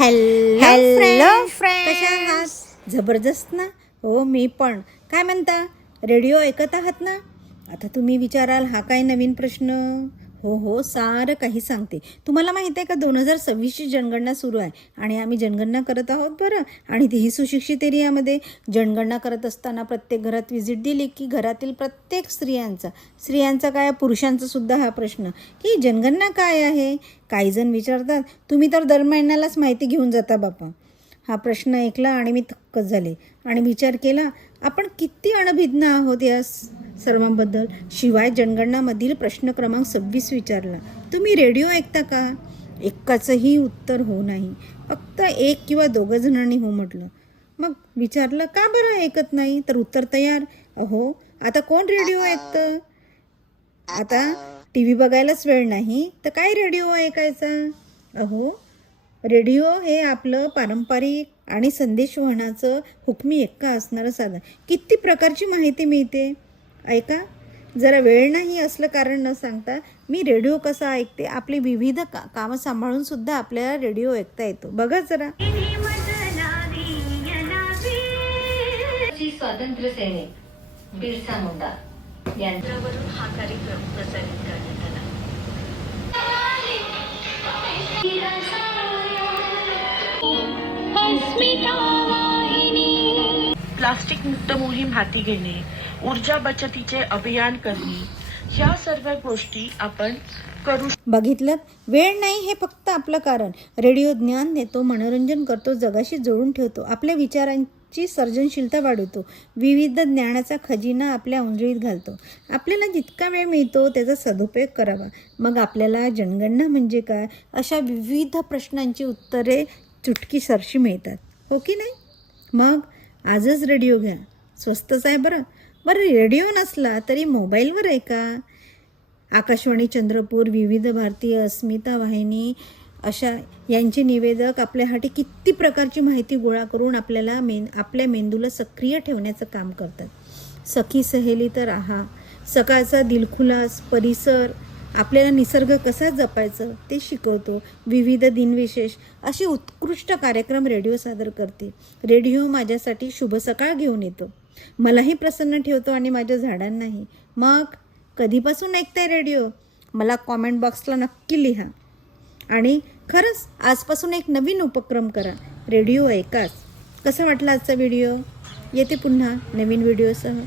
Hello friend, कशा आहात? जबरदस्त ना. हो, मी पण. काय म्हणता, रेडिओ ऐकत आहात ना? आता तुम्ही विचाराल, हा काय नवीन प्रश्न? हो, सारं काही सांगते. तुम्हाला माहिती आहे का, 2026ची जनगणना सुरू आहे आणि आम्ही जनगणना करत आहोत बरं. आणि तीही सुशिक्षित एरियामध्ये. जनगणना करत असताना प्रत्येक घरात व्हिजिट दिली की घरातील प्रत्येक स्त्रियांचा काय, पुरुषांचा सुद्धा हा प्रश्न की जनगणना काय आहे. काही जण विचारतात, तुम्ही तर दर महिन्यालाच माहिती घेऊन जाता बापा. हा प्रश्न ऐकला आणि मी थक्कच झाले आणि विचार केला, आपण किती अनभिज्ञ आहोत या सर्वांबद्दल. शिवाय जनगणनामधील प्रश्न क्रमांक 26 विचारला, तुम्ही रेडिओ ऐकता का? एकाचंही उत्तर हो नाही. फक्त एक किंवा दोघं जणांनी हो म्हटलं. मग विचारलं, का बरं ऐकत नाही? तर उत्तर तयार, अहो आता कोण रेडिओ ऐकतं? आता टी व्ही बघायलाच वेळ नाही तर काय रेडिओ ऐकायचा? अहो, रेडिओ हे आपलं पारंपरिक आणि संदेशवहनाचं हुकमी एक्का असणारं साधन. किती प्रकारची माहिती मिळते. ऐका, जरा वेळ नाही असलं कारण न सांगता मी रेडिओ कसा ऐकते. आपली विविध कामं सांभाळून सुद्धा आपल्याला रेडिओ ऐकता येतो. बघा जरा. स्वातंत्र्य सैनिक बिरसा मुंडा यांच्यावरून हा कार्यक्रम प्रसारित करण्यात आला. प्लास्टिक मुक्त मोहीम हाती घेणे, ऊर्जा बचतीचे अभियान करणे, ह्या सर्व गोष्टी आपण करू. बघितलं, वेळ नाही हे फक्त आपलं कारण. रेडिओ ज्ञान देतो, मनोरंजन करतो, जगाशी जोडून ठेवतो, आपल्या विचारांची सर्जनशीलता वाढवतो, विविध ज्ञानाचा खजिना आपल्या उंजळीत घालतो. आपल्याला जितका वेळ मिळतो त्याचा सदुपयोग करावा. मग आपल्याला जनगणना म्हणजे काय, अशा विविध प्रश्नांची उत्तरे चुटकीसरशी मिळतात, हो की नाही? मग आजच रेडिओ घ्या, स्वस्तच आहे बरं. रेडिओ नसला तरी मोबाईलवर ऐका. आकाशवाणी चंद्रपूर, विविध भारती, अस्मिता वाहिनी अशा यांचे निवेदक आपल्यासाठी किती प्रकारची माहिती गोळा करून आपल्याला आपल्या मेंदूला सक्रिय ठेवण्याचं काम करतात. सखी सहेली तर आहा, सकाळचा दिलखुलास परिसर आपल्याला निसर्ग कसा जपायचं ते शिकवतो. विविध दिनविशेष असे उत्कृष्ट कार्यक्रम रेडिओ सादर करते. रेडिओ माझ्यासाठी शुभ सकाळ घेऊन येतो, मलाही प्रसन्न ठेवतो आणि माझ्या झाडांनाही. मग कधीपासून ऐकताय रेडिओ? मला कॉमेंट बॉक्सला नक्की लिहा. आणि खरंच आजपासून एक नवीन उपक्रम करा, रेडिओ ऐकाच. कसा वाटला आजचा व्हिडिओ? येते पुन्हा नवीन व्हिडिओसह.